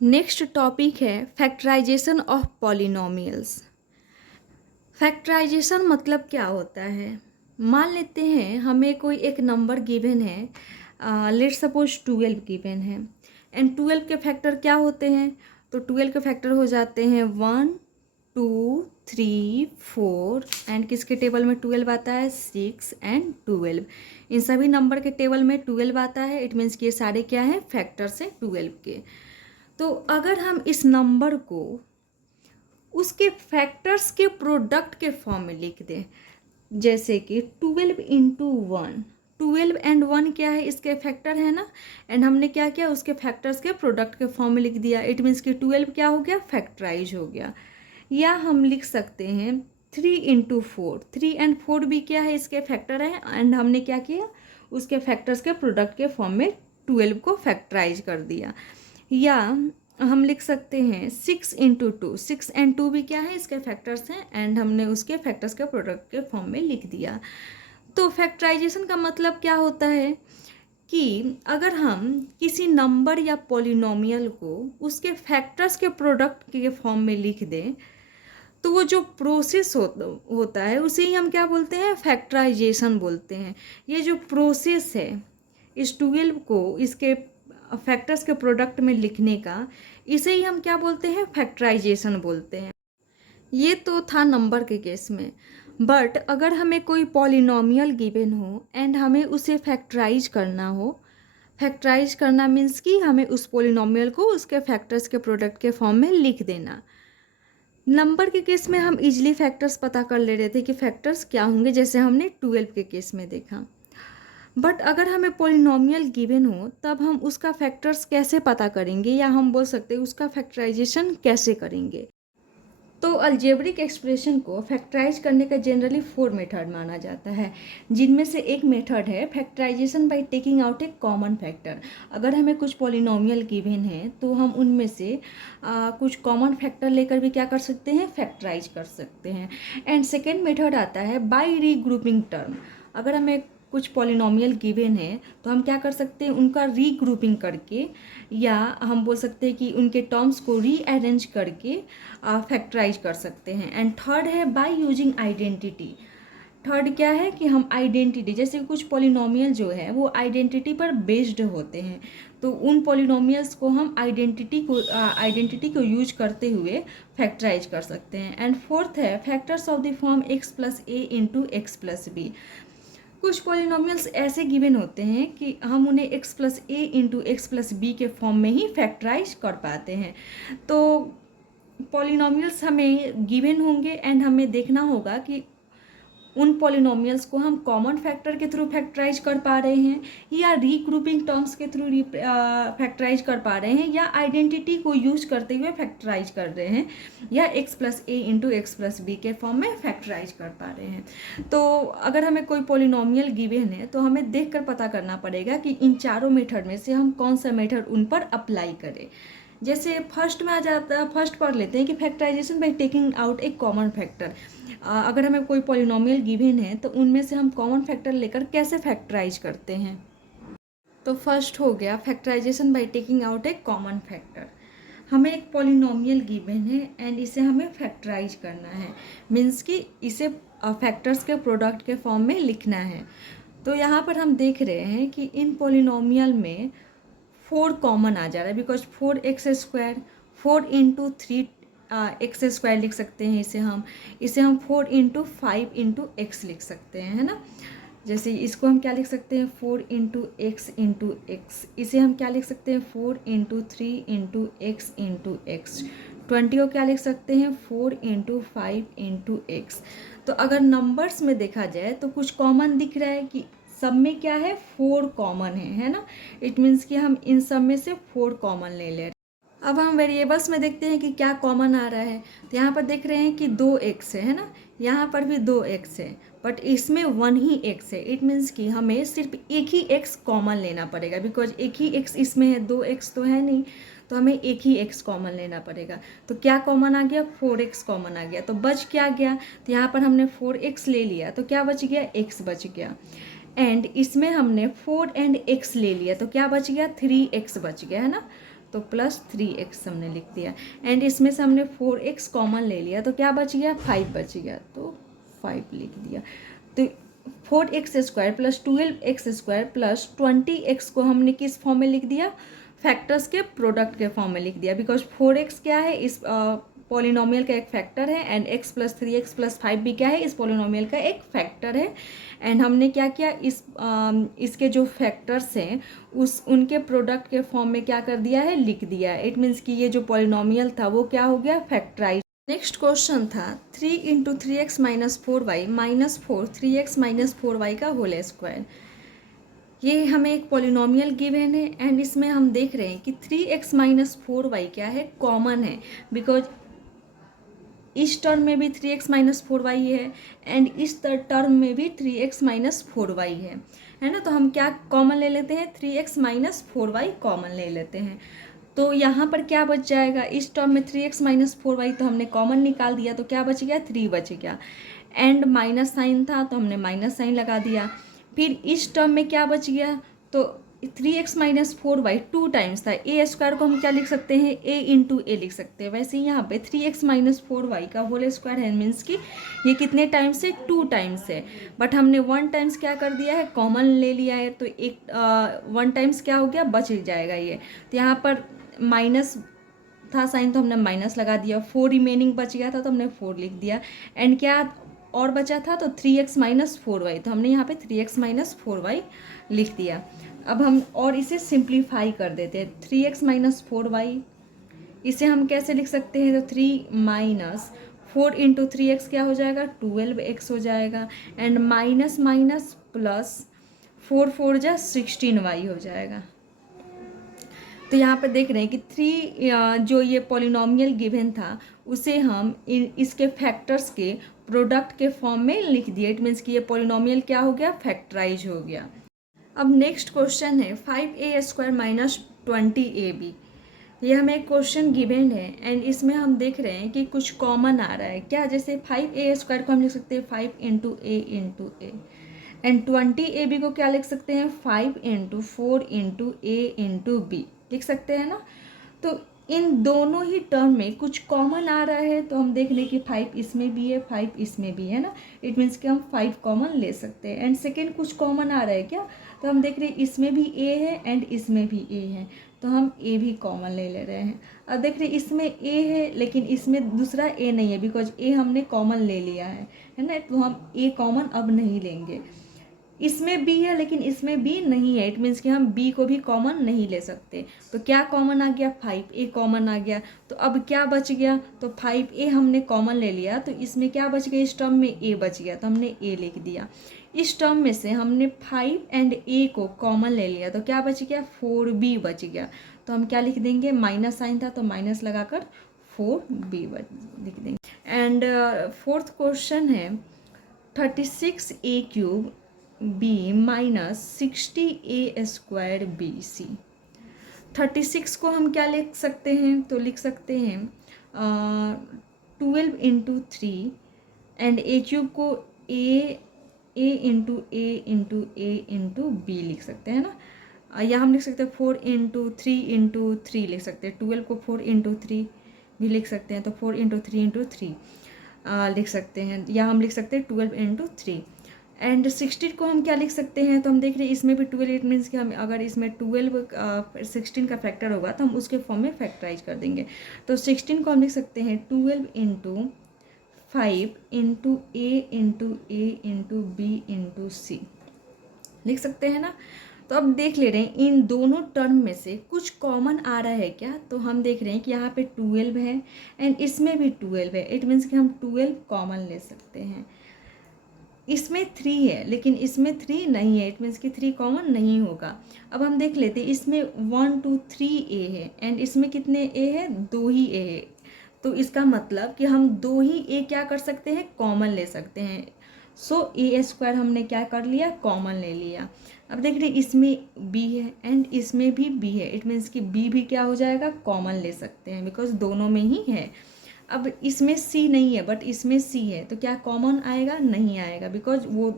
Next topic है factorization of polynomials. Factorisation मतलब क्या होता है। मान लेते हैं हमें कोई एक नंबर गिवन है, लेट सपोज 12 गिवन है एंड 12 के फैक्टर क्या होते हैं। तो 12 के फैक्टर हो जाते हैं 1 2 3 4 एंड किसके टेबल में 12 आता है 6 एंड 12। इन सभी नंबर के टेबल में 12 आता है। इट मीन्स कि ये सारे क्या हैं फैक्टर्स हैं 12 के। तो अगर हम इस नंबर को उसके फैक्टर्स के प्रोडक्ट के फॉर्म में लिख दें, जैसे कि 12 इंटू 1, 12 एंड 1 क्या है इसके फैक्टर है ना, एंड हमने क्या किया उसके फैक्टर्स के प्रोडक्ट के फॉर्म में लिख दिया। इट मीन्स कि 12 क्या हो गया फैक्टराइज हो गया। या हम लिख सकते हैं 3 इंटू 4, 3 एंड 4 भी क्या है इसके फैक्टर है एंड हमने क्या किया उसके फैक्टर्स के प्रोडक्ट के फॉर्म में 12 को फैक्टराइज कर दिया। या हम लिख सकते हैं 6 इंटू 2, 6 एंड 2 भी क्या है इसके फैक्टर्स हैं एंड हमने उसके फैक्टर्स के प्रोडक्ट के फॉर्म में लिख दिया। तो फैक्टराइजेशन का मतलब क्या होता है कि अगर हम किसी नंबर या पॉलिनोमियल को उसके फैक्टर्स के प्रोडक्ट के फॉर्म में लिख दें तो वो जो प्रोसेस होता है उसे ही हम क्या बोलते हैं फैक्टराइजेशन बोलते हैं। ये जो प्रोसेस है इस 12 को इसके फैक्टर्स के प्रोडक्ट में लिखने का, इसे ही हम क्या बोलते हैं फैक्टराइजेशन बोलते हैं। ये तो था नंबर के केस में। बट अगर हमें कोई पॉलिनोमियल गिवन हो एंड हमें उसे फैक्टराइज करना हो, फैक्टराइज करना मीन्स कि हमें उस पॉलिनोमियल को उसके फैक्टर्स के प्रोडक्ट के फॉर्म में लिख देना। नंबर के केस में हम इजीली फैक्टर्स पता कर ले रहे थे कि फैक्टर्स क्या होंगे, जैसे हमने 12 के केस में देखा। बट अगर हमें पॉलिनोमियल गिवन हो तब हम उसका फैक्टर्स कैसे पता करेंगे, या हम बोल सकते हैं उसका फैक्टराइजेशन कैसे करेंगे। तो अलजेब्रिक एक्सप्रेशन को फैक्टराइज करने का जनरली 4 मेथड माना जाता है, जिनमें से एक मेथड है factorization by taking out a common factor. अगर हमें कुछ पॉलिनोमियल गिवन है तो हम उनमें से कुछ कॉमन फैक्टर लेकर भी क्या कर सकते हैं फैक्टराइज कर सकते हैं। एंड सेकेंड मेथड आता है बाय रीग्रुपिंग टर्म। अगर हमें कुछ पॉलिनोमियल गिवन है तो हम क्या कर सकते हैं उनका रीग्रुपिंग करके, या हम बोल सकते हैं कि उनके टर्म्स को रीअरेंज करके फैक्टराइज कर सकते हैं। एंड थर्ड है बाय यूजिंग आइडेंटिटी। थर्ड क्या है कि हम आइडेंटिटी, जैसे कुछ पॉलिनोमियल जो है वो आइडेंटिटी पर बेस्ड होते हैं, तो उन पॉलिनोमियल्स को हम आइडेंटिटी को यूज करते हुए फैक्टराइज कर सकते हैं। एंड फोर्थ है factors of the form x plus a into x plus b. कुछ पॉलिनोमियल्स ऐसे गिवन होते हैं कि हम उन्हें x plus a into x plus b के फॉर्म में ही फैक्टराइज कर पाते हैं। तो पॉलिनोमियल्स हमें गिवन होंगे एंड हमें देखना होगा कि उन पॉलिनोमियल्स को हम कॉमन फैक्टर के थ्रू फैक्टराइज कर पा रहे हैं, या रीग्रुपिंग टर्म्स के थ्रू फैक्टराइज कर पा रहे हैं, या आइडेंटिटी को यूज करते हुए फैक्टराइज कर रहे हैं, या x plus a into x plus b के फॉर्म में फैक्टराइज कर पा रहे हैं। तो अगर हमें कोई पॉलिनोमियल गिवन है तो हमें देख कर पता करना पड़ेगा कि इन चारों मेथड में से हम कौन सा मेथड उन पर अप्लाई करें। जैसे फर्स्ट में आ जाता है, फर्स्ट पढ़ लेते हैं कि फैक्टराइजेशन बाय टेकिंग आउट एक कॉमन फैक्टर। अगर हमें कोई पॉलिनोमियल गिवन है तो उनमें से हम कॉमन फैक्टर लेकर कैसे फैक्टराइज करते हैं। तो फर्स्ट हो गया factorization by taking out a common factor. हमें एक पॉलिनोमियल गिवन है एंड इसे हमें फैक्टराइज करना है, मीन्स कि इसे फैक्टर्स के प्रोडक्ट के फॉर्म में लिखना है। तो यहाँ पर हम देख रहे हैं कि इन पॉलिनोमियल में 4 कॉमन आ जा रहा है, बिकॉज 4x², 4 इंटू 3 x² लिख सकते हैं इसे हम 4 इंटू 5 इंटू एक्स लिख सकते हैं, है ना। जैसे इसको हम क्या लिख सकते हैं 4 इंटू एक्स इंटू एक्स, इसे हम क्या लिख सकते हैं 4 इंटू 3 इंटू एक्स। 20 को क्या लिख सकते हैं 4 इंटू 5 इंटू एक्स। तो अगर नंबर्स में देखा जाए तो कुछ कॉमन दिख रहा है कि सब में क्या है 4 कॉमन है ना। इट मीन्स कि हम इन सब में से 4 कॉमन ले ले रहे हैं। अब हम वेरिएबल्स में देखते हैं कि क्या कॉमन आ रहा है। तो यहाँ पर देख रहे हैं कि 2x है ना, यहाँ पर भी 2x है, बट इसमें 1 ही x है। इट मीन्स कि हमें सिर्फ एक ही x कॉमन लेना पड़ेगा, बिकॉज एक ही x इसमें है, 2x तो है नहीं, तो हमें एक ही x कॉमन लेना पड़ेगा। तो क्या कॉमन आ गया 4x कॉमन आ गया। तो बच क्या गया, तो यहाँ पर हमने 4x ले लिया तो क्या बच गया x बच गया। एंड इसमें हमने 4 एंड x ले लिया तो क्या बच गया 3x बच गया, है ना। तो प्लस 3x हमने लिख दिया। एंड इसमें से हमने 4x कॉमन ले लिया, तो क्या बच गया, 5 बच गया, तो 5 लिख दिया। तो 4x² plus 12x² plus 20x को हमने किस फॉर्म में लिख दिया, फैक्टर्स के प्रोडक्ट के फॉर्म में लिख दिया, बिकॉज 4x क्या है, इस पॉलिनोमियल का एक फैक्टर है, and x plus 3x plus 5 भी क्या है, इस पॉलिनोमियल का एक फैक्टर है। एंड हमने क्या किया, इसके जो फैक्टर्स हैं उनके प्रोडक्ट के फॉर्म में क्या कर दिया है, लिख दिया है। इट मीन्स कि ये जो पॉलिनोमियल था वो क्या हो गया, फैक्टराइज। नेक्स्ट क्वेश्चन था 3 into 3x minus 4y minus 4 3x minus 4y का होल स्क्वायर। ये हमें एक पॉलिनोमियल गिवन है, एंड इसमें हम देख रहे हैं कि 3x माइनस 4y क्या है, कॉमन है, बिकॉज इस टर्म में भी 3x माइनस 4y है, एंड इस टर्म में भी 3x माइनस 4y है ना। तो हम क्या कॉमन ले लेते हैं, 3x माइनस 4y कॉमन ले लेते हैं। तो यहाँ पर क्या बच जाएगा, इस टर्म में 3x माइनस 4y तो हमने कॉमन निकाल दिया, तो क्या बच गया, 3 बच गया। एंड माइनस साइन था तो हमने माइनस साइन लगा दिया। फिर इस टर्म में क्या बच गया, तो 3x माइनस 4y 2 टाइम्स था, ए स्क्वायर को हम क्या लिख सकते हैं, a इंटू ए लिख सकते हैं। वैसे ही यहाँ पे 3x माइनस 4y का होल स्क्वायर है, मीन्स कि ये कितने टाइम्स से, 2 टाइम्स है, बट हमने 1 टाइम्स क्या कर दिया है, कॉमन ले लिया है, तो एक 1 टाइम्स क्या हो गया, बच जाएगा ये। तो यहाँ पर माइनस था साइन तो हमने माइनस लगा दिया, 4 रिमेनिंग बच गया था तो हमने 4 लिख दिया। एंड क्या और बचा था, तो 3x माइनस 4y, तो हमने यहाँ पे 3x माइनस 4y लिख दिया। अब हम और इसे सिंप्लीफाई कर देते हैं, 3x माइनस 4y इसे हम कैसे लिख सकते हैं, तो 3 माइनस 4 इंटू 3x क्या हो जाएगा, 12x हो जाएगा। एंड माइनस माइनस प्लस 4 4 जा 16y हो जाएगा। तो यहाँ पर देख रहे हैं कि 3 जो ये पॉलिनोमियल गिवन था उसे हम इसके फैक्टर्स के प्रोडक्ट के फॉर्म में लिख दिए। इट मीन्स कि ये पॉलिनोमियल क्या हो गया, फैक्टराइज हो गया। अब नेक्स्ट क्वेश्चन है 5a² माइनस 20ab। ये हमें एक क्वेश्चन गिवन है, एंड इसमें हम देख रहे हैं कि कुछ कॉमन आ रहा है क्या, जैसे 5a² को हम लिख सकते हैं 5 इंटू ए, एंड 20ab को क्या लिख सकते हैं, 5 into 4 into a into b लिख सकते हैं ना। तो इन दोनों ही टर्म में कुछ कॉमन आ रहा है, तो हम देख रहे हैं कि 5 इसमें भी है, 5 इसमें भी है ना। इट मीन्स कि हम 5 कॉमन ले सकते हैं। एंड सेकेंड कुछ कॉमन आ रहा है क्या, तो हम देख रहे हैं इसमें भी a है एंड इसमें भी a है, तो हम a भी कॉमन ले रहे हैं। अब देख रहे हैं इसमें a है लेकिन इसमें दूसरा a नहीं है, बिकॉज a हमने कॉमन ले लिया है ना, तो हम a कॉमन अब नहीं लेंगे। इसमें b है लेकिन इसमें b नहीं है, इट मीन्स कि हम b को भी कॉमन नहीं ले सकते। तो क्या कॉमन आ गया, 5a कॉमन आ गया। तो अब क्या बच गया, तो 5a हमने कॉमन ले लिया, तो इसमें क्या बच गया, इस टर्म में a बच गया, तो हमने a लिख दिया। इस टर्म में से हमने 5 एंड a को कॉमन ले लिया, तो क्या बच गया, 4b बच गया। तो हम क्या लिख देंगे, माइनस साइन था तो माइनस लगाकर 4b लिख देंगे। एंड फोर्थ क्वेश्चन है 36a³ b minus 60a² bc। 36 को हम क्या लिख सकते हैं, तो लिख सकते हैं 12 इंटू 3, एंड a³ को a into a into a into b लिख सकते हैं ना। या हम लिख सकते हैं 4 इंटू 3 इंटू 3 लिख सकते हैं, 12 को 4 इंटू 3 भी लिख सकते हैं, तो 4 इंटू 3 इंटू 3 लिख सकते हैं, या हम लिख सकते हैं 12 इंटू 3। एंड 16 को हम क्या लिख सकते हैं, तो हम देख रहे हैं इसमें भी 12, इट मीन्स कि हम अगर इसमें 12 16 का फैक्टर होगा तो हम उसके फॉर्म में फैक्टराइज कर देंगे। तो 16 को हम लिख सकते हैं 12 into 5 into a into B into सी लिख सकते हैं ना। तो अब देख ले रहे हैं इन दोनों टर्म में से कुछ कॉमन आ रहा है क्या, तो हम देख रहे हैं कि यहाँ पे 12 है एंड इसमें भी 12 है, इट मीन्स कि हम 12 कॉमन ले सकते हैं। इसमें 3 है लेकिन इसमें 3 नहीं है, इट मीन्स कि 3 कॉमन नहीं होगा। अब हम देख लेते हैं इसमें 1 2 3 ए है एंड इसमें कितने ए है, 2 ही ए है, तो इसका मतलब कि हम 2 ही ए क्या कर सकते हैं, कॉमन ले सकते हैं। सो a² हमने क्या कर लिया, कॉमन ले लिया। अब देख रहे इसमें b है एंड इसमें भी b है, इट मीन्स कि b भी क्या हो जाएगा, कॉमन ले सकते हैं, बिकॉज दोनों में ही है। अब इसमें c नहीं है बट इसमें c है, तो क्या कॉमन आएगा, नहीं आएगा, बिकॉज वो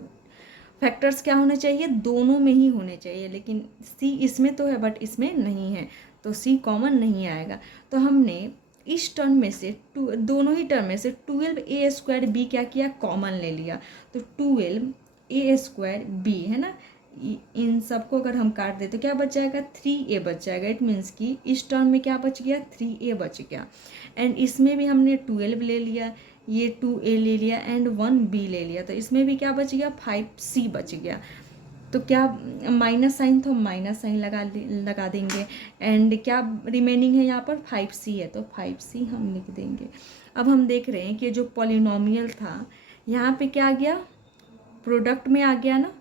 फैक्टर्स क्या होने चाहिए, दोनों में ही होने चाहिए, लेकिन c इसमें तो है बट इसमें नहीं है, तो सी कॉमन नहीं आएगा। तो हमने इस टर्म में से दोनों ही टर्म में से 12a² क्या किया, कॉमन ले लिया। तो 12a² है ना, इन सबको अगर हम काट दें तो क्या बच जाएगा, 3a बच जाएगा। इट मीन्स कि इस टर्म में क्या बच गया, 3a बच गया। एंड इसमें भी हमने 12 ले लिया, ये 2a ले लिया एंड 1b ले लिया, तो इसमें भी क्या बच गया, 5c बच गया। तो क्या माइनस साइन, तो माइनस साइन लगा देंगे। एंड क्या रिमेनिंग है यहाँ पर, 5c है, तो 5c हम लिख देंगे। अब हम देख रहे हैं कि जो पॉलिनोमियल था यहाँ पे क्या आ गया, प्रोडक्ट में आ गया ना,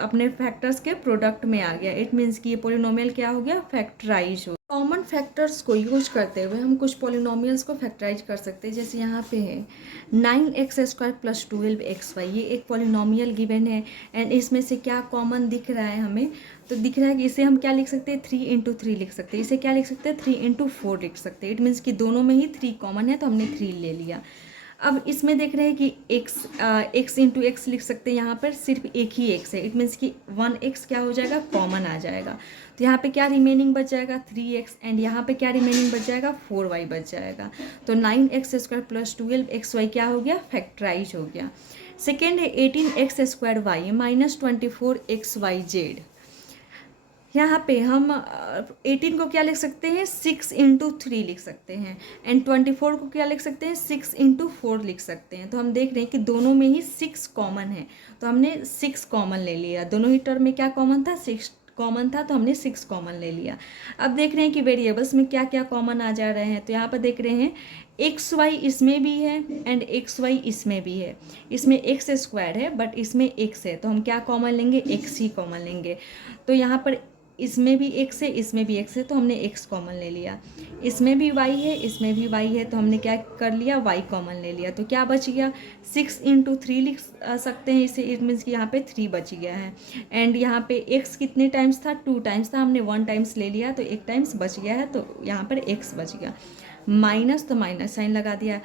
अपने फैक्टर्स के प्रोडक्ट में आ गया। इट मीन्स कि ये पॉलिनोमियल क्या हो गया, फैक्टराइज हो। कॉमन फैक्टर्स को यूज करते हुए हम कुछ पॉलिनोमियल्स को फैक्टराइज कर सकते हैं। जैसे यहाँ पे है 9x² + 12xy, ये एक पॉलिनोमियल गिवन है एंड इसमें से क्या कॉमन दिख रहा है हमें, तो दिख रहा है कि इसे हम क्या लिख सकते हैं, 3 × 3 लिख सकते हैं। इसे क्या लिख सकते हैं, 3 × 4 लिख सकते हैं। इट मीन्स कि दोनों में ही 3 कॉमन है, तो हमने 3 ले लिया। अब इसमें देख रहे हैं कि x × x लिख सकते हैं, यहाँ पर सिर्फ एक ही x है। इट मीन्स कि 1x क्या हो जाएगा, कॉमन आ जाएगा। तो यहाँ पे क्या रिमेनिंग बच जाएगा, 3x, एंड यहाँ पे क्या रिमेनिंग बच जाएगा, 4y बच जाएगा। तो 9x² + 12xy क्या हो गया, फैक्टराइज हो गया। सेकेंड है 18x² y - 24xyz। यहाँ पे हम 18 को क्या लिख सकते हैं, 6 × 3 लिख सकते हैं एंड 24 को क्या लिख सकते हैं, 6 × 4 लिख सकते हैं। तो हम देख रहे हैं कि दोनों में ही 6 कॉमन है, तो हमने 6 कॉमन ले लिया। दोनों ही टर्म में क्या कॉमन था, 6 कॉमन था, तो हमने 6 कॉमन ले लिया। अब देख रहे हैं कि वेरिएबल्स में क्या क्या कॉमन आ जा रहे हैं। तो यहाँ पर देख रहे हैं xy इसमें भी है एंड xy इसमें भी है। इसमें x² है बट इसमें x है, तो हम क्या कॉमन लेंगे, x ही कॉमन लेंगे। तो यहाँ पर इसमें भी x है, इसमें भी x है, तो हमने x कॉमन ले लिया। इसमें भी y है, इसमें भी y है, तो हमने क्या कर लिया, y कॉमन ले लिया। तो क्या बच गया, 6 × 3 लिख सकते हैं इसे। इट मीन्स कि यहाँ पे 3 बच गया है। एंड यहाँ पे x कितने टाइम्स था, 2 टाइम्स था, हमने 1 टाइम्स ले लिया, तो 1 टाइम्स बच गया है, तो यहाँ पर x बच गया। माइनस, तो माइनस साइन लगा दिया।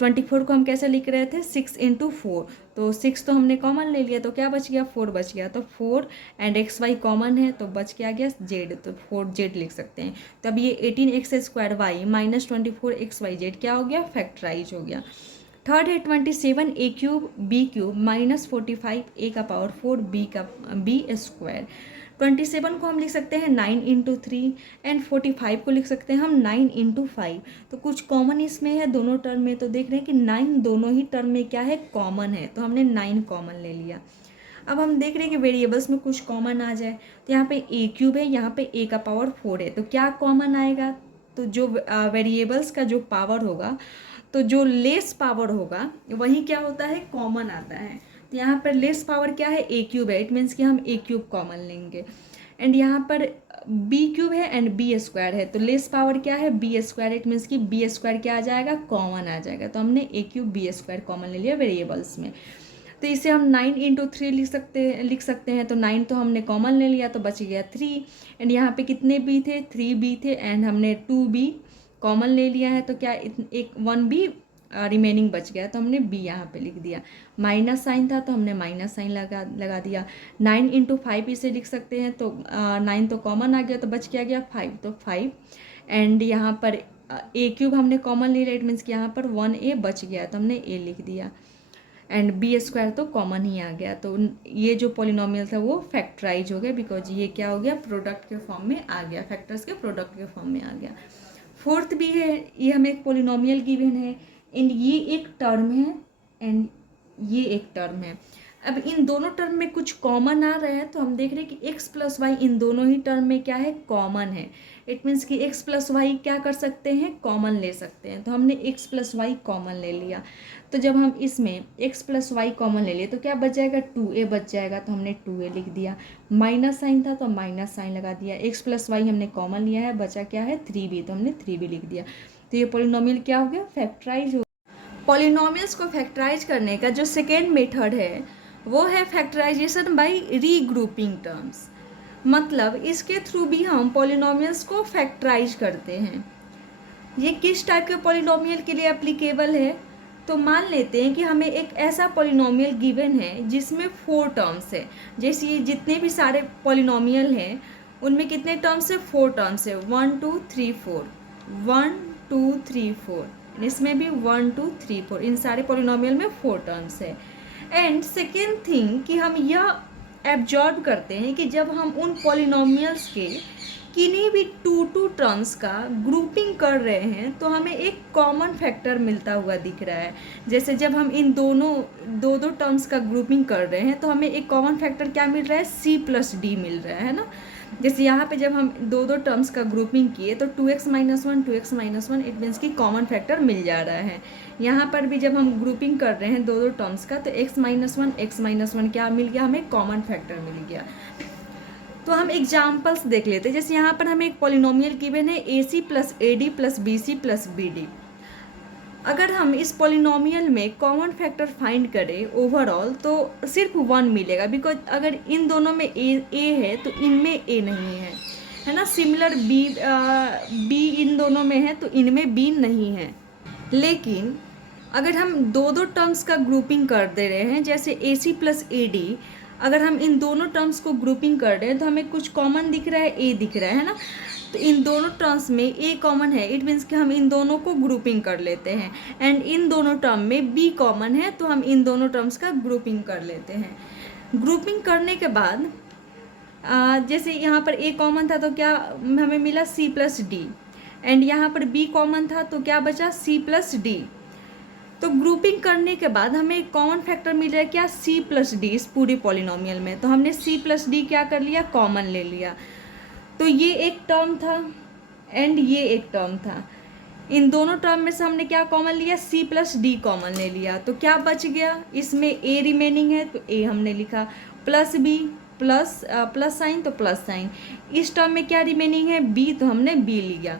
24 को हम कैसे लिख रहे थे, 6 × 4, तो 6 तो हमने कॉमन ले लिया, तो क्या बच गया, 4 बच गया। तो 4 एंड xy कॉमन है, तो बच क्या गया, z, तो 4z लिख सकते हैं। तो अब ये 18x² y - 24xyz क्या हो गया, फैक्टराइज हो गया। थर्ड है 27a³ b³ - 45a⁴ b²। 27 को हम लिख सकते हैं 9 × 3 एंड 45 को लिख सकते हैं हम 9 × 5। तो कुछ कॉमन इसमें है दोनों टर्म में, तो देख रहे हैं कि 9 दोनों ही टर्म में क्या है, कॉमन है, तो हमने 9 कॉमन ले लिया। अब हम देख रहे हैं कि वेरिएबल्स में कुछ कॉमन आ जाए। तो यहाँ पे a³ है, यहाँ पे a⁴ है, तो क्या कॉमन आएगा, तो जो वेरिएबल्स का जो पावर होगा, तो जो लेस पावर होगा वही क्या होता है, कॉमन आता है। तो यहाँ पर लेस पावर क्या है, a³ है। इट मीन्स कि हम a³ कॉमन लेंगे। एंड यहाँ पर b³ है एंड b² है, तो लेस पावर क्या है, b²। इट मीन्स कि b² क्या आ जाएगा, कॉमन आ जाएगा। तो हमने a³ b² कॉमन ले लिया वेरिएबल्स में। तो इसे हम 9 × 3 लिख सकते हैं। तो 9 तो हमने कॉमन ले लिया, तो बच गया 3। एंड यहाँ पे कितने b थे, 3b थे, एंड हमने 2b कॉमन ले लिया है, तो क्या एक 1b रिमेनिंग बच गया, तो हमने b यहाँ पे लिख दिया। माइनस साइन था, तो हमने माइनस साइन लगा दिया। 9 × 5 इसे लिख सकते हैं, तो 9 तो कॉमन आ गया, तो बच क्या गया, 5, तो 5। एंड यहाँ पर a³ हमने कॉमन ले लिया, इट मीन्स कि यहाँ पर 1a बच गया, तो हमने a लिख दिया। एंड b² तो कॉमन ही आ गया। तो ये जो पॉलिनोमियल था वो फैक्टराइज हो गया, बिकॉज ये क्या हो गया, प्रोडक्ट के फॉर्म में आ गया, फैक्टर्स के प्रोडक्ट के फॉर्म में आ गया। फोर्थ भी है, ये हमें एक पॉलिनोमियल गिवन है एंड ये एक टर्म है एंड ये एक टर्म है। अब इन दोनों टर्म में कुछ कॉमन आ रहा है, तो हम देख रहे हैं कि x + y इन दोनों ही टर्म में क्या है, कॉमन है। इट मीन्स कि x + y क्या कर सकते हैं, कॉमन ले सकते हैं। तो हमने x + y कॉमन ले लिया। तो जब हम इसमें x + y कॉमन ले लिए, तो क्या बच जाएगा, 2a बच जाएगा, तो हमने 2a लिख दिया। माइनस साइन था, तो माइनस साइन लगा दिया। x + y हमने कॉमन लिया है, बचा क्या है, 3b, तो हमने 3b लिख दिया। तो ये पॉलिनोमियल क्या हो गया, फैक्टराइज हो। पॉलिनोमियल्स को फैक्टराइज करने का जो सेकेंड मेथड है वो है फैक्टराइजेशन बाय रीग्रुपिंग टर्म्स। मतलब इसके थ्रू भी हम पॉलिनोमियल्स को फैक्टराइज करते हैं। ये किस टाइप के पॉलिनोमियल के लिए एप्लीकेबल है, तो मान लेते हैं कि हमें एक ऐसा पॉलिनोमियल गिवन है जिसमें 4 टर्म्स है। जैसे ये जितने भी सारे पॉलिनोमियल हैं उनमें कितने टर्म्स है, 4 टर्म्स है, 1 2 3 4, 1 2 3 4, इसमें भी 1 2 3 4, इन सारे पॉलिनोमियल में 4 टर्म्स है। एंड सेकेंड थिंग कि हम यह एब्जॉर्ब करते हैं कि जब हम उन पॉलिनोमियल्स के किन्हीं भी टू टर्म्स का ग्रुपिंग कर रहे हैं तो हमें एक कॉमन फैक्टर मिलता हुआ दिख रहा है। जैसे जब हम इन दोनों दो टर्म्स का ग्रुपिंग कर रहे हैं तो हमें एक कॉमन फैक्टर क्या मिल रहा है, C+D मिल रहा है ना। जैसे यहाँ पे जब हम दो टर्म्स का ग्रुपिंग किए तो 2x - 1 2x - 1, इट मीन्स कि कॉमन फैक्टर मिल जा रहा है। यहाँ पर भी जब हम ग्रुपिंग कर रहे हैं दो टर्म्स का तो x - 1 क्या मिल गया, हमें कॉमन फैक्टर मिल गया। तो हम एग्जाम्पल्स देख लेते हैं। जैसे यहाँ पर हमें एक पॉलिनोमियल गिवन है AC + AD + BC + BD। अगर हम इस पॉलिनोमियल में कॉमन फैक्टर फाइंड करें ओवरऑल तो सिर्फ 1 मिलेगा, बिकॉज अगर इन दोनों में A है तो इनमें A नहीं है ना। सिमिलर B इन दोनों में है तो इनमें B नहीं है। लेकिन अगर हम दो टर्म्स का ग्रुपिंग कर दे रहे हैं, जैसे AC + AD, अगर हम इन दोनों टर्म्स को ग्रुपिंग कर रहे हैं तो हमें कुछ कॉमन दिख रहा है, A दिख रहा है ना। तो इन दोनों टर्म्स में A कॉमन है, इट मीन्स कि हम इन दोनों को ग्रुपिंग कर लेते हैं। एंड इन दोनों टर्म में B कॉमन है तो हम इन दोनों टर्म्स का ग्रुपिंग कर लेते हैं। ग्रुपिंग करने के बाद जैसे यहाँ पर A कॉमन था तो क्या हमें मिला, C+D। एंड यहाँ पर B कॉमन था तो क्या बचा, C+D। तो ग्रुपिंग करने के बाद हमें एक कॉमन फैक्टर मिल रहा है क्या, C+D इस पूरी पॉलिनोमियल में। तो हमने C+D क्या कर लिया, कॉमन ले लिया। तो ये एक टर्म था एंड ये एक टर्म था। इन दोनों टर्म में से हमने क्या कॉमन लिया, C+D कॉमन ले लिया। तो क्या बच गया, इसमें A रिमेनिंग है तो A हमने लिखा, प्लस B प्लस साइन तो प्लस साइन। इस टर्म में क्या रिमेनिंग है, B, तो हमने B लिया।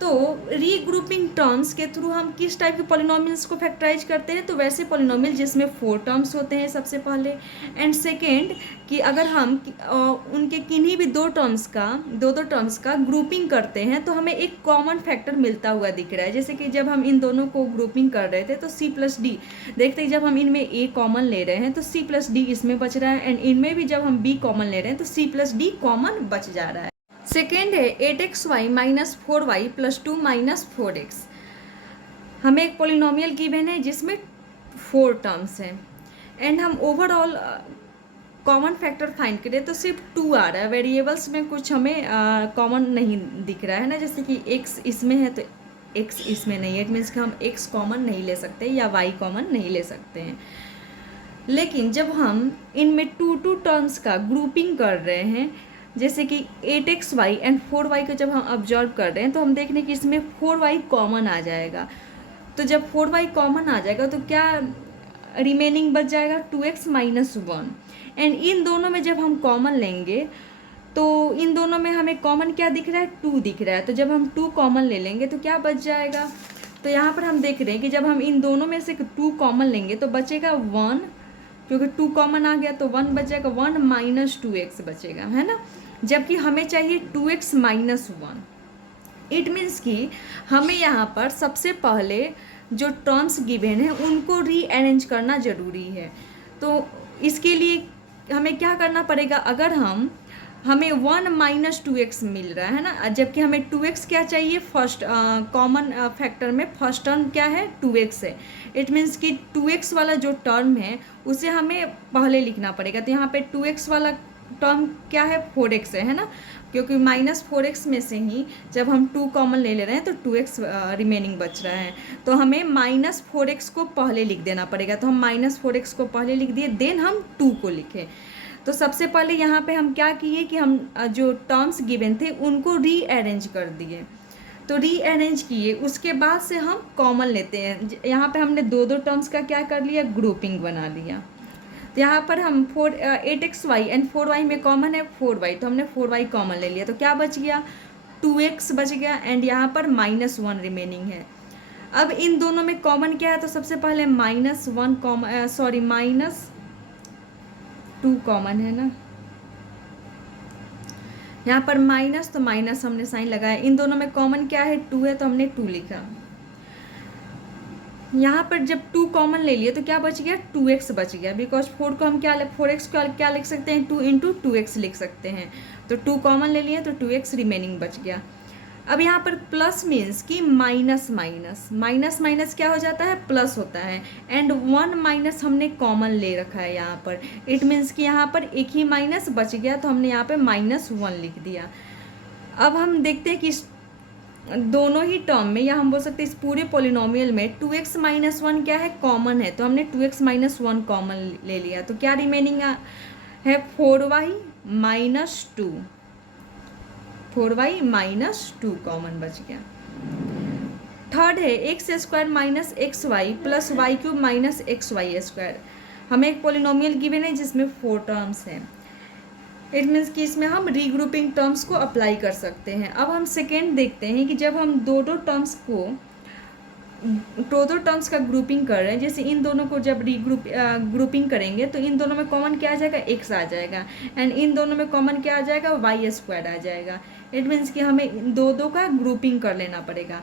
तो रीग्रुपिंग टर्म्स के थ्रू हम किस टाइप के पॉलिनोमियल्स को फैक्टराइज करते हैं, तो वैसे पॉलिनोमियल जिसमें 4 टर्म्स होते हैं सबसे पहले। एंड सेकेंड कि अगर हम उनके किन्हीं भी दो टर्म्स का ग्रुपिंग करते हैं तो हमें एक कॉमन फैक्टर मिलता हुआ दिख रहा है। जैसे कि जब हम इन दोनों को ग्रुपिंग कर रहे थे तो C+D, देखते हैं जब हम इनमें A कॉमन ले रहे हैं तो C+D इसमें बच रहा है। एंड इनमें भी जब हम B कॉमन ले रहे हैं तो C+D कॉमन बच जा रहा है। सेकेंड है 8xy - 4y + 2 - 4x। हमें एक पॉलिनोमियल गिवन है जिसमें 4 टर्म्स हैं एंड हम ओवरऑल कॉमन फैक्टर फाइंड करें तो सिर्फ 2 आ रहा है। वेरिएबल्स में कुछ हमें कॉमन नहीं दिख रहा है ना, जैसे कि x इसमें है तो x इसमें नहीं है, इट मीन्स कि हम x कॉमन नहीं ले सकते या y कॉमन नहीं ले सकते हैं। लेकिन जब हम इनमें टू टर्म्स का ग्रुपिंग कर रहे हैं, जैसे कि 8xy एंड 4y को जब हम ऑब्जर्व कर रहे हैं तो हम देख रहे हैं कि इसमें 4y कॉमन आ जाएगा। तो जब 4y कॉमन आ जाएगा तो क्या रिमेनिंग बच जाएगा, 2x - 1। एंड इन दोनों में जब हम कॉमन लेंगे तो इन दोनों में हमें कॉमन क्या दिख रहा है, 2 दिख रहा है। तो जब हम 2 कॉमन ले लेंगे तो क्या बच जाएगा, तो यहाँ पर हम देख रहे हैं कि जब हम इन दोनों में से 2 कॉमन लेंगे तो बचेगा 1, क्योंकि 2 कॉमन आ गया तो 1 बच जाएगा, 1 - 2x बचेगा, है ना। जबकि हमें चाहिए 2x - 1। इट मीन्स कि हमें यहाँ पर सबसे पहले जो टर्म्स गिवन है उनको रीअरेंज करना ज़रूरी है। तो इसके लिए हमें क्या करना पड़ेगा, अगर हमें 1 - 2x मिल रहा है ना, जबकि हमें 2x क्या चाहिए, फर्स्ट कॉमन फैक्टर में फर्स्ट टर्म क्या है, 2x है। इट मीन्स कि 2x वाला जो टर्म है उसे हमें पहले लिखना पड़ेगा। तो यहाँ पे 2x वाला टर्म क्या है, 4x है ना, क्योंकि -4x में से ही जब हम 2 कॉमन ले रहे हैं तो 2x रिमेनिंग बच रहा है। तो हमें -4x को पहले लिख देना पड़ेगा। तो हम -4x को पहले लिख दिए, देन हम 2 को लिखे। तो सबसे पहले यहाँ पे हम क्या किए कि हम जो टर्म्स गिवन थे उनको रीअरेंज कर दिए। तो रीअरेंज किए उसके बाद से हम कॉमन लेते हैं। यहाँ पे हमने दो टर्म्स का क्या कर लिया, ग्रुपिंग बना लिया। तो यहाँ पर हम 8xy एंड 4y में कॉमन है 4y, तो हमने 4y कॉमन ले लिया। तो क्या बच गया, 2x बच गया एंड यहाँ पर -1 रिमेनिंग है। अब इन दोनों में कॉमन क्या है, तो सबसे पहले -2 कॉमन है ना, यहाँ पर माइनस तो माइनस हमने साइन लगाया। इन दोनों में कॉमन क्या है, 2 है तो हमने 2 लिखा। यहाँ पर जब 2 कॉमन ले लिए तो क्या बच गया, 2x बच गया, बिकॉज 4 को हम क्या 4x को क्या लिख सकते हैं, 2 × 2x लिख सकते हैं। तो 2 कॉमन ले लिया तो 2x रिमेनिंग बच गया। अब यहाँ पर प्लस मीन्स कि माइनस माइनस माइनस माइनस क्या हो जाता है, प्लस होता है। एंड 1 माइनस हमने कॉमन ले रखा है यहाँ पर, इट मीन्स कि यहाँ पर एक ही माइनस बच गया, तो हमने यहाँ पे -1 लिख दिया। अब हम देखते हैं कि दोनों ही टर्म में, या हम बोल सकते हैं इस पूरे पोलिनोमियल में 2x - 1 क्या है, कॉमन है, तो हमने 2x - 1 कॉमन ले लिया। तो क्या रिमेनिंग है, 4y - 2, 4y - 2 कॉमन बच गया। थर्ड है x² - xy plus y³ - xy²। हमें एक पोलिनोमियल गिवन है जिसमें 4 टर्म्स हैं। इट मीन्स कि इसमें हम रीग्रुपिंग टर्म्स को अप्लाई कर सकते हैं। अब हम सेकेंड देखते हैं कि जब हम दो टर्म्स का ग्रुपिंग कर रहे हैं, जैसे इन दोनों को जब ग्रुपिंग करेंगे तो इन दोनों में कॉमन क्या आ जाएगा, x आ जाएगा, एंड इन दोनों में कॉमन क्या आ जाएगा, y² आ जाएगा। इट मीन्स कि हमें दो का ग्रुपिंग कर लेना पड़ेगा।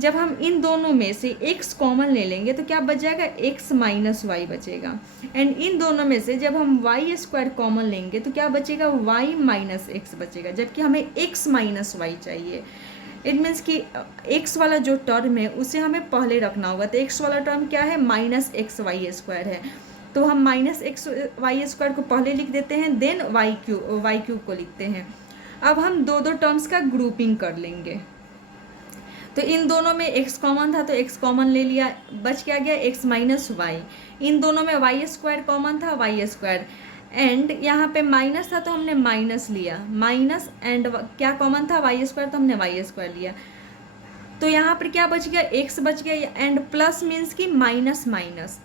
जब हम इन दोनों में से x कॉमन ले लेंगे तो क्या बच जाएगा, x - y बचेगा। एंड इन दोनों में से जब हम y² कॉमन लेंगे तो क्या बचेगा, y - x बचेगा, जबकि हमें x - y चाहिए। इट मीन्स कि x वाला जो टर्म है उसे हमें पहले रखना होगा। तो x वाला टर्म क्या है, -xy² है, तो हम -xy² को पहले लिख देते हैं, देन y³ को लिखते हैं। अब हम दो टर्म्स का ग्रुपिंग कर लेंगे। तो इन दोनों में x कॉमन था तो x कॉमन ले लिया, बच क्या गया, x - y। इन दोनों में y² कॉमन था, y², एंड यहाँ पे माइनस था तो हमने माइनस लिया, माइनस एंड क्या कॉमन था, y² तो हमने y² लिया। तो यहाँ पर क्या बच गया, x बच गया, एंड प्लस मीन्स कि माइनस माइनस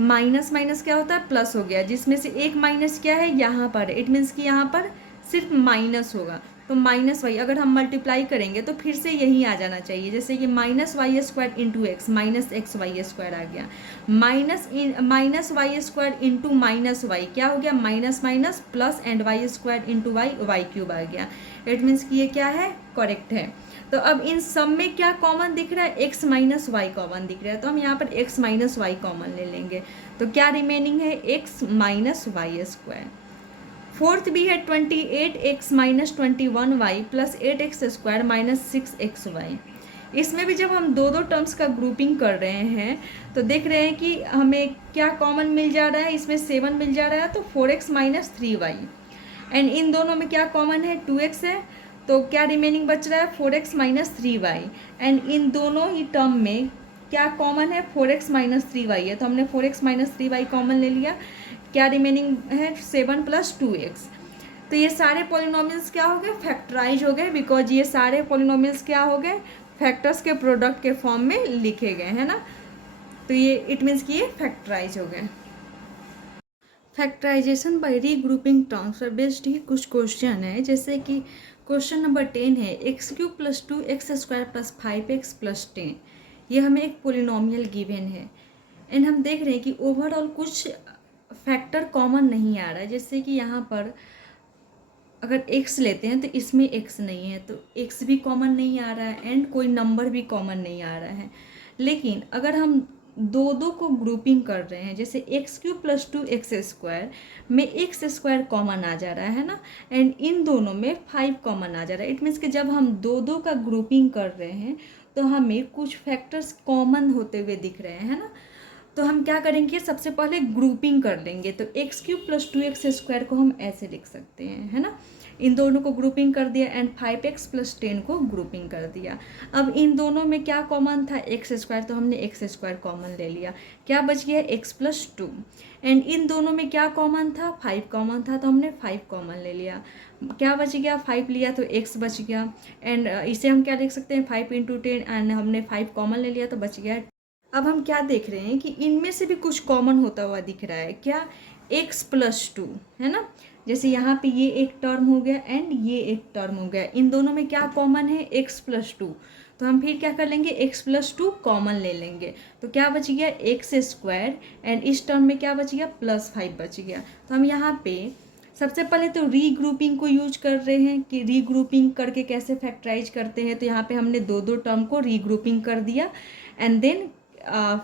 माइनस माइनस क्या होता है, प्लस हो गया, जिसमें से एक माइनस क्या है यहाँ पर, इट मीन्स कि यहाँ पर सिर्फ माइनस होगा, तो -y। अगर हम मल्टीप्लाई करेंगे तो फिर से यही आ जाना चाहिए, जैसे कि -y² × x -xy² आ गया, -y² × -y क्या हो गया, minus minus plus, and y² × y³ आ गया। इट मीन्स कि ये क्या है, करेक्ट है। तो अब इन सब में क्या कॉमन दिख रहा है, x - y कॉमन दिख रहा है, तो हम यहाँ पर x - y कॉमन ले लेंगे, तो क्या रिमेनिंग है, x - y²। फोर्थ भी है 28x - 21y plus 8x² - 6xy। इसमें भी जब हम दो टर्म्स का ग्रुपिंग कर रहे हैं तो देख रहे हैं कि हमें क्या कॉमन मिल जा रहा है, इसमें 7 मिल जा रहा है, तो 4x - 3y, एंड इन दोनों में क्या कॉमन है, 2x है, तो क्या रिमेनिंग बच रहा है, 4x - 3y, एंड इन दोनों ही टर्म में क्या कॉमन है, 4x - 3y है, तो हमने 4x - 3y कॉमन ले लिया, क्या रिमेनिंग है, 7 + 2x। तो ये सारे पॉलिनोमियल्स क्या हो गए, फैक्टराइज हो गए, बिकॉज ये सारे पॉलिनोमियल्स क्या हो गए, फैक्टर्स के प्रोडक्ट के फॉर्म में लिखे गए हैं ना, तो ये इट मीन्स कि ये फैक्टराइज हो गए। फैक्टराइजेशन बाय रीग्रुपिंग टर्म्स पर बेस्ड ही कुछ क्वेश्चन है, जैसे कि क्वेश्चन नंबर 10 है, x³ + 2x² + 5x + 10। ये हमें एक पोलिनोमियल गिवन है, एंड हम देख रहे हैं कि ओवरऑल कुछ फैक्टर कॉमन नहीं आ रहा है, जैसे कि यहाँ पर अगर x लेते हैं तो इसमें x नहीं है, तो x भी कॉमन नहीं आ रहा है, एंड कोई नंबर भी कॉमन नहीं आ रहा है। लेकिन अगर हम दो को ग्रुपिंग कर रहे हैं, जैसे x³ + 2x² में x² कॉमन आ जा रहा है ना, एंड इन दोनों में 5 कॉमन आ जा रहा है। इट मीन्स कि जब हम दो का ग्रुपिंग कर रहे हैं तो हमें कुछ फैक्टर्स कॉमन होते हुए दिख रहे हैं ना, तो हम क्या करेंगे, सबसे पहले ग्रुपिंग कर लेंगे। तो x³ + 2x² को हम ऐसे लिख सकते हैं, है ना, इन दोनों को ग्रुपिंग कर दिया, एंड 5x + 10 को ग्रुपिंग कर दिया। अब इन दोनों में क्या कॉमन था, x², तो हमने x² कॉमन ले लिया, क्या बच गया, x + 2, एंड इन दोनों में क्या कॉमन था, 5 कॉमन था, तो हमने 5 कॉमन ले लिया, क्या बच गया, 5 लिया तो x बच गया, एंड इसे हम क्या लिख सकते हैं, 5 × 10, एंड हमने 5 कॉमन ले लिया तो बच गया। अब हम क्या देख रहे हैं कि इनमें से भी कुछ कॉमन होता हुआ दिख रहा है, क्या, x + 2, है ना, जैसे यहाँ पे ये एक टर्म हो गया एंड ये एक टर्म हो गया, इन दोनों में क्या कॉमन है, x + 2, तो हम फिर क्या कर लेंगे, x + 2 कॉमन ले लेंगे, तो क्या बच गया, x², एंड इस टर्म में क्या बच गया, +5 बच गया। तो हम यहाँ पे सबसे पहले तो रीग्रुपिंग को यूज कर रहे हैं कि रीग्रुपिंग करके कैसे फैक्टराइज करते हैं, तो यहाँ पे हमने दो टर्म को रीग्रुपिंग कर दिया एंड देन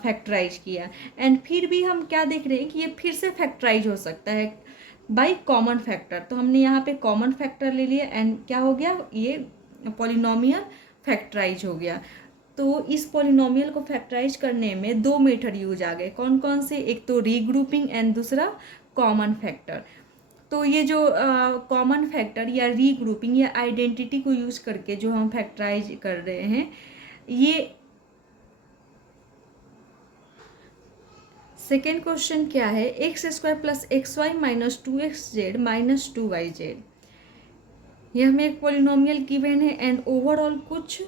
फैक्टराइज किया, एंड फिर भी हम क्या देख रहे हैं कि ये फिर से फैक्टराइज हो सकता है, बाई कॉमन फैक्टर। तो हमने यहाँ पे कॉमन फैक्टर ले लिया एंड क्या हो गया, ये पॉलिनोमियल फैक्टराइज हो गया। तो इस पॉलिनोमियल को फैक्टराइज करने में दो मेथड यूज आ गए, कौन कौन से, एक तो रीग्रुपिंग एंड दूसरा कॉमन फैक्टर। तो ये जो कॉमन फैक्टर या रीग्रुपिंग या आइडेंटिटी को यूज करके जो हम फैक्टराइज कर रहे हैं, ये सेकेंड क्वेश्चन क्या है, x square plus x y minus 2xz minus 2yz। ये हमें एक पोलिनोमियल गिवन है एंड ओवरऑल कुछ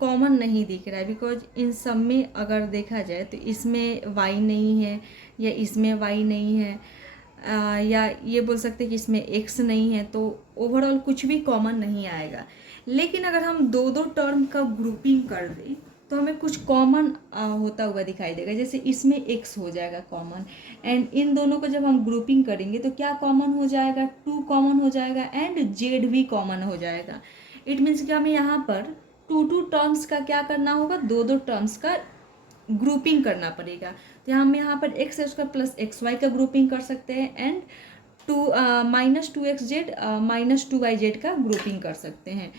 कॉमन नहीं दिख रहा है, बिकॉज इन सब में अगर देखा जाए तो इसमें y नहीं है या इसमें y नहीं है, या ये बोल सकते हैं कि इसमें x नहीं है, तो ओवरऑल कुछ भी कॉमन नहीं आएगा। लेकिन अगर हम दो दो टर्म का ग्रुपिंग कर दें तो हमें कुछ कॉमन होता हुआ दिखाई देगा, जैसे इसमें x हो जाएगा कॉमन, एंड इन दोनों को जब हम ग्रुपिंग करेंगे तो क्या कॉमन हो जाएगा, 2 कॉमन हो जाएगा एंड z भी कॉमन हो जाएगा। इट मीन्स कि हमें यहाँ पर टू टर्म्स का क्या करना होगा, दो दो टर्म्स का ग्रुपिंग करना पड़ेगा। तो हम यहाँ पर x square plus x y का ग्रुपिंग कर सकते हैं and minus 2xz minus 2yz का ग्रुपिंग कर सकते हैं।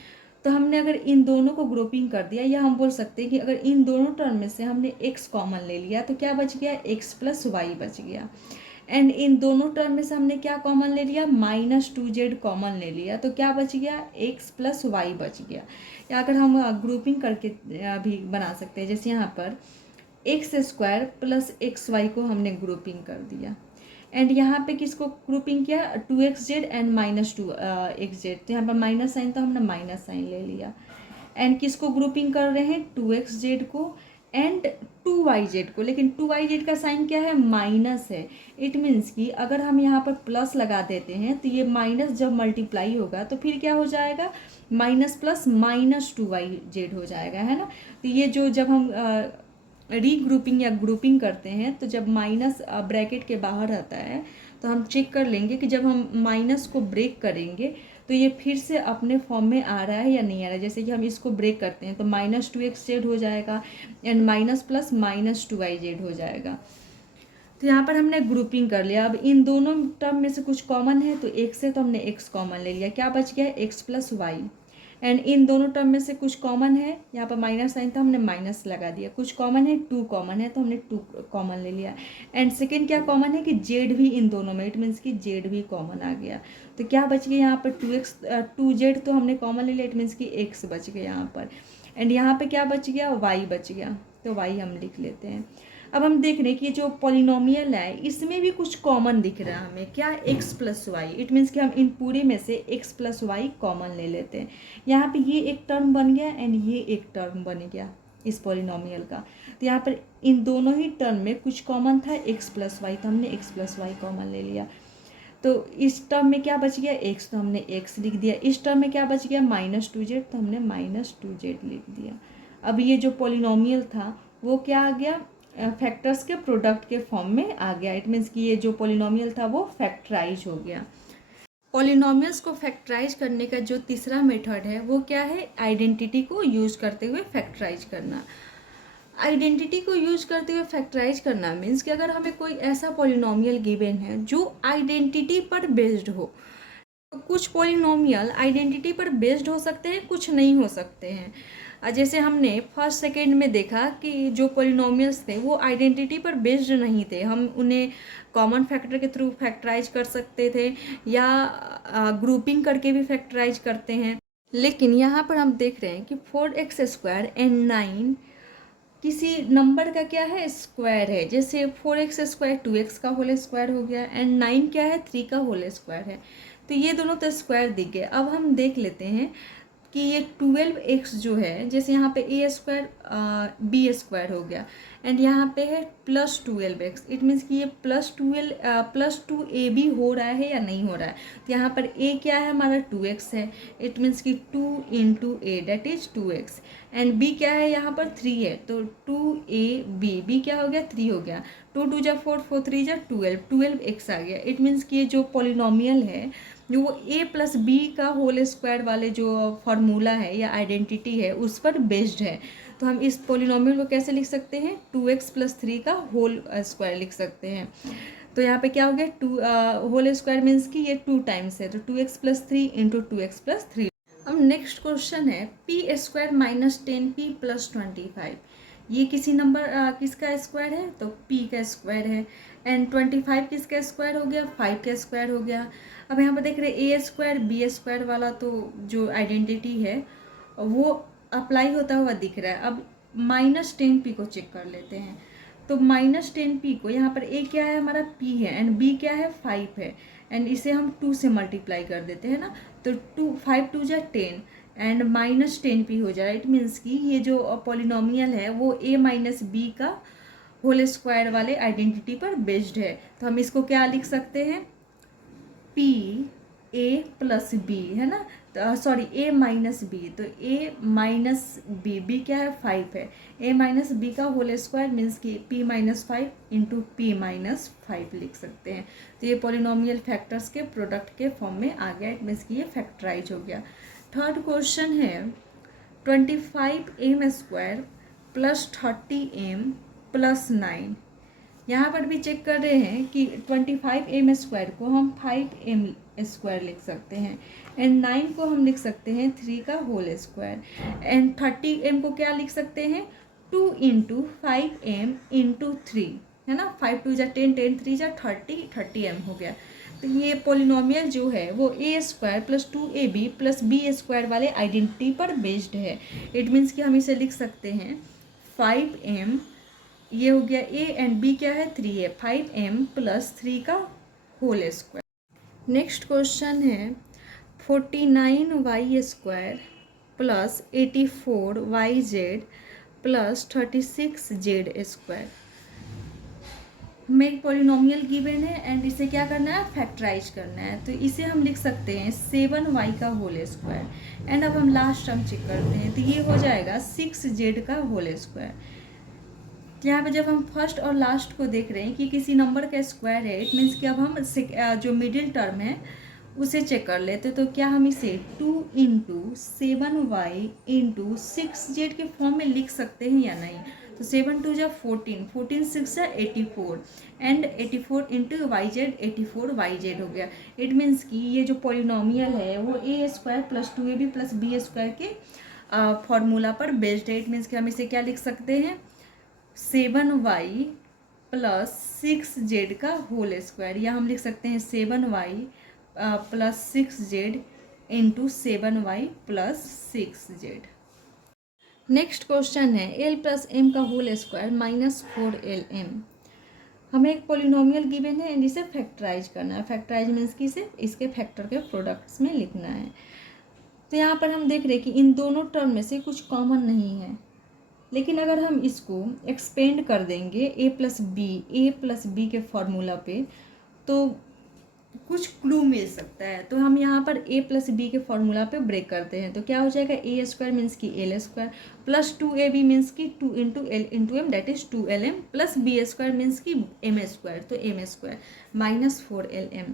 तो हमने अगर इन दोनों को ग्रुपिंग कर दिया, या हम बोल सकते हैं कि अगर इन दोनों टर्म में से हमने x कॉमन ले लिया तो क्या बच गया, x प्लस वाई बच गया। एंड इन दोनों टर्म में से हमने क्या कॉमन ले लिया, माइनस 2z कॉमन ले लिया, तो क्या बच गया, x प्लस वाई बच गया। या अगर हम ग्रुपिंग करके भी बना सकते हैं, जैसे यहाँ पर x square plus x y को हमने ग्रुपिंग कर दिया एंड यहाँ पे किसको ग्रुपिंग किया, 2xz एंड माइनस 2xz। तो यहाँ पर माइनस साइन, तो हमने माइनस साइन ले लिया एंड किसको ग्रुपिंग कर रहे हैं, 2xz को एंड 2yz को। लेकिन 2yz का साइन क्या है, माइनस है। इट मीन्स कि अगर हम यहाँ पर प्लस लगा देते हैं तो ये माइनस जब मल्टीप्लाई होगा तो फिर क्या हो जाएगा, माइनस प्लस माइनस 2yz हो जाएगा, है ना। तो ये जो जब हम रीग्रुपिंग या ग्रुपिंग करते हैं तो जब माइनस ब्रैकेट के बाहर रहता है तो हम चेक कर लेंगे कि जब हम माइनस को ब्रेक करेंगे तो ये फिर से अपने फॉर्म में आ रहा है या नहीं आ रहा है। जैसे कि हम इसको ब्रेक करते हैं तो माइनस 2xz हो जाएगा and minus plus minus 2yz हो जाएगा। तो यहाँ पर हमने ग्रुपिंग कर लिया। अब इन दोनों टर्म में से कुछ कॉमन है, तो x है तो हमने x कॉमन ले लिया, क्या बच गया, x प्लस वाई। एंड इन दोनों टर्म में से कुछ कॉमन है, यहाँ पर माइनस साइन था हमने माइनस लगा दिया, कुछ कॉमन है, 2 कॉमन है तो हमने 2 कॉमन ले लिया। एंड सेकेंड क्या कॉमन है कि z भी इन दोनों में, इट मीन्स कि z भी कॉमन आ गया। तो क्या बच गया यहाँ पर 2z तो हमने कॉमन ले लिया, इट मीन्स कि x बच गया यहाँ पर। एंड यहाँ पे क्या बच गया, y बच गया, तो y हम लिख लेते हैं। अब हम देख रहे हैं कि ये जो पॉलिनोमियल है इसमें भी कुछ कॉमन दिख रहा है हमें, क्या, x plus y. It means कि हम इन पूरे में से x प्लस वाई कॉमन ले लेते हैं। यहाँ पे ये एक टर्म बन गया एंड ये एक टर्म बन गया इस पॉलिनोमियल का। तो यहाँ पर इन दोनों ही टर्म में कुछ कॉमन था, x प्लस वाई, तो हमने x प्लस वाई कॉमन ले लिया। तो इस टर्म में क्या बच गया, x, तो हमने x लिख दिया। इस टर्म में क्या बच गया, माइनस 2z, तो हमने माइनस 2z लिख दिया। अब ये जो पॉलिनोमियल था वो क्या आ गया, फैक्टर्स के प्रोडक्ट के फॉर्म में आ गया। इट मीन्स कि ये जो पॉलिनोमियल था वो फैक्टराइज हो गया। पॉलिनोमियल्स को फैक्टराइज करने का जो तीसरा मेथड है वो क्या है, आइडेंटिटी को यूज करते हुए फैक्टराइज करना। आइडेंटिटी को यूज करते हुए फैक्टराइज करना मीन्स कि अगर हमें कोई ऐसा पॉलिनोमियल गिवन है जो आइडेंटिटी पर बेस्ड हो, तो कुछ पॉलिनोमियल आइडेंटिटी पर बेस्ड हो सकते हैं, कुछ नहीं हो सकते हैं। जैसे हमने फर्स्ट सेकेंड में देखा कि जो पॉलिनोमियल्स थे वो आइडेंटिटी पर बेस्ड नहीं थे, हम उन्हें कॉमन फैक्टर के थ्रू फैक्टराइज कर सकते थे या ग्रुपिंग करके भी फैक्टराइज करते हैं। लेकिन यहाँ पर हम देख रहे हैं कि 4x स्क्वायर एंड 9 किसी नंबर का क्या है, स्क्वायर है। जैसे 4x स्क्वायर 2x का होल स्क्वायर हो गया एंड 9 क्या है, 3 का होल स्क्वायर है। तो ये दोनों तो स्क्वायर दिख गए। अब हम देख लेते हैं कि ये 12x जो है, जैसे यहाँ पे a स्क्वायर b स्क्वायर हो गया एंड यहाँ पे है प्लस 12x। इट मीन्स कि ये प्लस 2ab हो रहा है या नहीं हो रहा है। तो यहाँ पर a क्या है हमारा 2x है, इट मीन्स कि 2 into a date is 2x and b क्या है यहाँ पर 3 है, तो 2ab, b क्या हो गया 3 हो गया, 2 2 जा 4 4 3 जा 12x आ गया। इट मीन्स कि ये जो पॉलिनोमियल है जो वो a प्लस बी का होल स्क्वायर वाले जो फार्मूला है या आइडेंटिटी है उस पर बेस्ड है। तो हम इस पॉलिनोमियल को कैसे लिख सकते हैं, 2x प्लस 3 का होल स्क्वायर लिख सकते हैं। तो यहाँ पे क्या हो गया, 2 होल स्क्वायर मीन्स कि ये 2 टाइम्स है, तो 2x + 3 इंटू 2x + 3। अब नेक्स्ट क्वेश्चन है पी स्क्वायर माइनस 10p + 25। ये किसी नंबर किसका स्क्वायर है, तो p का स्क्वायर है। एंड 25 किसका स्क्वायर हो गया, 5 का स्क्वायर हो गया। अब यहाँ पर देख रहे ए स्क्वायर बी स्क्वायर वाला तो जो आइडेंटिटी है वो अप्लाई होता हुआ दिख रहा है। अब -10p को चेक कर लेते हैं। तो -10p को यहाँ पर a क्या है, हमारा p है, एंड b क्या है, 5 है, एंड इसे हम 2 से मल्टीप्लाई कर देते हैं ना, तो 5 2 = 10 एंड -10p हो जाए। इट मीन्स कि ये जो पॉलिनोमियल है वो a - b का होल स्क्वायर वाले आइडेंटिटी पर बेस्ड है। तो हम इसको क्या लिख सकते हैं, p a + b है ना, तो सॉरी a - b, तो a - b, b क्या है, 5 है, a - b का होल स्क्वायर मीन्स कि p - 5 इंटू p - 5 लिख सकते हैं। तो ये पॉलिनोमियल फैक्टर्स के प्रोडक्ट के फॉर्म में आ गया, इट मीन्स कि ये फैक्टराइज हो गया। थर्ड क्वेश्चन है 25m² + 30m + 9। यहाँ पर भी चेक कर रहे हैं कि 25m² को हम 5m² लिख सकते हैं, एंड 9 को हम लिख सकते हैं 3 का होल स्क्वायर, एंड 30m को क्या लिख सकते हैं, 2 इंटू 5m इंटू 3 है ना, 5 2 = 10 10 3 = 30 30m हो गया। तो ये पोलिनोमियल जो है वो a² + 2ab + b² वाले आइडेंटिटी पर बेस्ड है। इट मीन्स कि हम इसे लिख सकते हैं 5m, ये हो गया a, एंड b क्या है, 3 है, 5m + 3 का होल स्क्वायर। नेक्स्ट क्वेश्चन है 49y² + 84yz + 36z²। हमें एक पॉलिनोमियल गिवन है एंड इसे क्या करना है, फैक्टराइज करना है। तो इसे हम लिख सकते हैं 7y का होल स्क्वायर, एंड अब हम लास्ट टर्म चेक करते हैं, तो ये हो जाएगा 6z का होल स्क्वायर। यहाँ पे जब हम फर्स्ट और लास्ट को देख रहे हैं कि किसी नंबर का स्क्वायर है, इट मीन्स कि अब हम जो मिडिल टर्म है उसे चेक कर लेते। तो क्या हम इसे 2 इंटू 7y इंटू 6z के फॉर्म में लिख सकते हैं या नहीं। तो 7 2 = 14 14 6 = 84 एंड 84 इंटू yz 84yz हो गया। इट मीन्स कि ये जो पॉलिनोमियल है वो a² + 2ab + b² के फॉर्मूला पर बेस्ड है। इट मीन्स कि हम इसे क्या लिख सकते हैं, 7y + 6z का होल स्क्वायर, या हम लिख सकते हैं 7y + 6z into 7y + 6z। Next question है l + m का होल स्क्वायर -4lm। हमें एक पॉलिनोमियल गिवन है एंड इसे फैक्टराइज करना है। फैक्टराइज मीन्स कि इसे इसके फैक्टर के प्रोडक्ट्स में लिखना है। तो यहाँ पर हम देख रहे हैं कि इन दोनों टर्म में से कुछ कॉमन नहीं है, लेकिन अगर हम इसको एक्सपेंड कर देंगे a + b के फॉर्मूला पे तो कुछ क्लू मिल सकता है। तो हम यहाँ पर a + b के फॉर्मूला पे ब्रेक करते हैं। तो क्या हो जाएगा, a² मीन्स कि l² + 2ab मीन्स कि 2 into l into m, that is 2lm + b² means कि m², तो m² -4lm।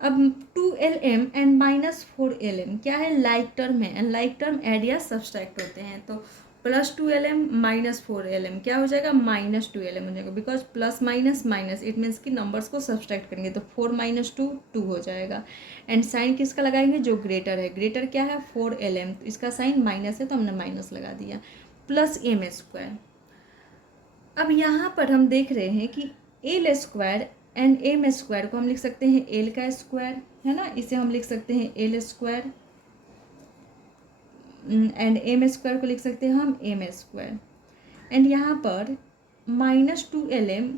अब 2lm एंड -4lm क्या है, लाइक टर्म है, एंड लाइक टर्म ऐड या सब्सट्रैक्ट होते हैं। तो +2lm -4lm क्या हो जाएगा, -2lm हो जाएगा, because plus minus minus it means कि नंबर्स को सब्सट्रैक्ट करेंगे तो 4 - 2 2 हो जाएगा। एंड साइन किसका लगाएंगे, जो ग्रेटर है, ग्रेटर क्या है 4lm, तो इसका साइन माइनस है तो हमने माइनस लगा दिया, +m²। अब यहाँ पर हम देख रहे हैं कि l² एंड m² को हम लिख सकते हैं l का स्क्वायर है ना, इसे हम लिख सकते हैं l² एंड m² को लिख सकते हैं हम m²। एंड यहाँ पर -2lm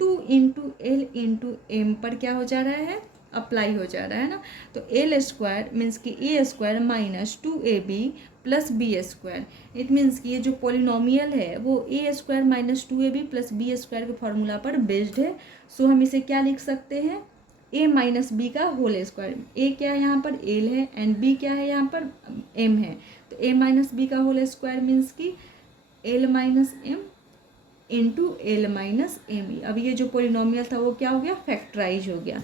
2 into l into m पर क्या हो जा रहा है, अप्लाई हो जा रहा है ना। तो l² मीन्स कि a² -2ab + b²। It means कि ये जो पॉलिनोमियल है वो a² -2ab + b² के फॉर्मूला पर बेस्ड है। सो हम इसे क्या लिख सकते हैं, a - b का होल स्क्वायर। a क्या है यहाँ पर, l है, एंड b क्या है यहाँ पर, m है। तो a - b का होल स्क्वायर मीन्स कि l - m into l - m। अब ये जो पॉलिनोमियल था वो क्या हो गया, फैक्टराइज हो गया।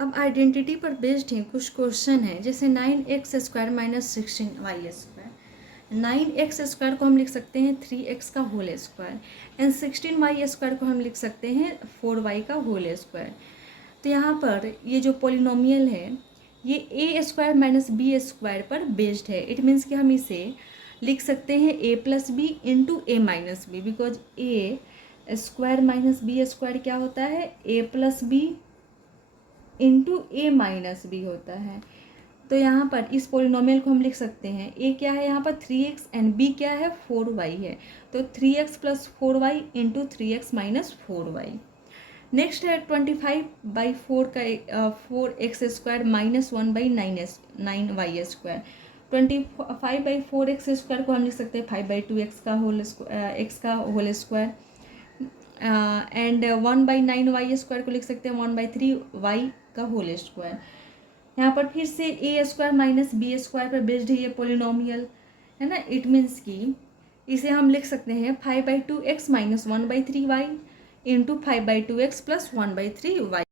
अब आइडेंटिटी पर बेस्ड है कुछ क्वेश्चन है, जैसे 9x² - 16y²। 9x² को हम लिख सकते हैं 3x का होल स्क्वायर, एंड 16y² को हम लिख सकते हैं 4y का होल स्क्वायर। तो यहाँ पर ये जो पोलिनोमियल है ये a² माइनस b² पर बेस्ड है। इट मीन्स कि हम इसे लिख सकते हैं a+b into a minus b, because a² minus b² क्या होता है, a+b into a minus B होता है। तो यहाँ पर इस पोलिनोमियल को हम लिख सकते हैं, a क्या है यहाँ पर 3x एंड b क्या है 4y है, तो 3x plus 4y into 3x minus 4y। Next है 25/4 का 4x² माइनस 1/9y²। 25/4x² को हम लिख सकते हैं 5/2x का होल स्क्वायर, एंड 1/9y² को लिख सकते हैं 1/3y का होल स्क्वायर। यहाँ पर फिर से a² माइनस b² पर बेस्ड है ये पोलिनोमियल है ना। इट मीन्स कि इसे हम लिख सकते हैं 5/2x minus 1/3y into 5/2x plus 1/3y।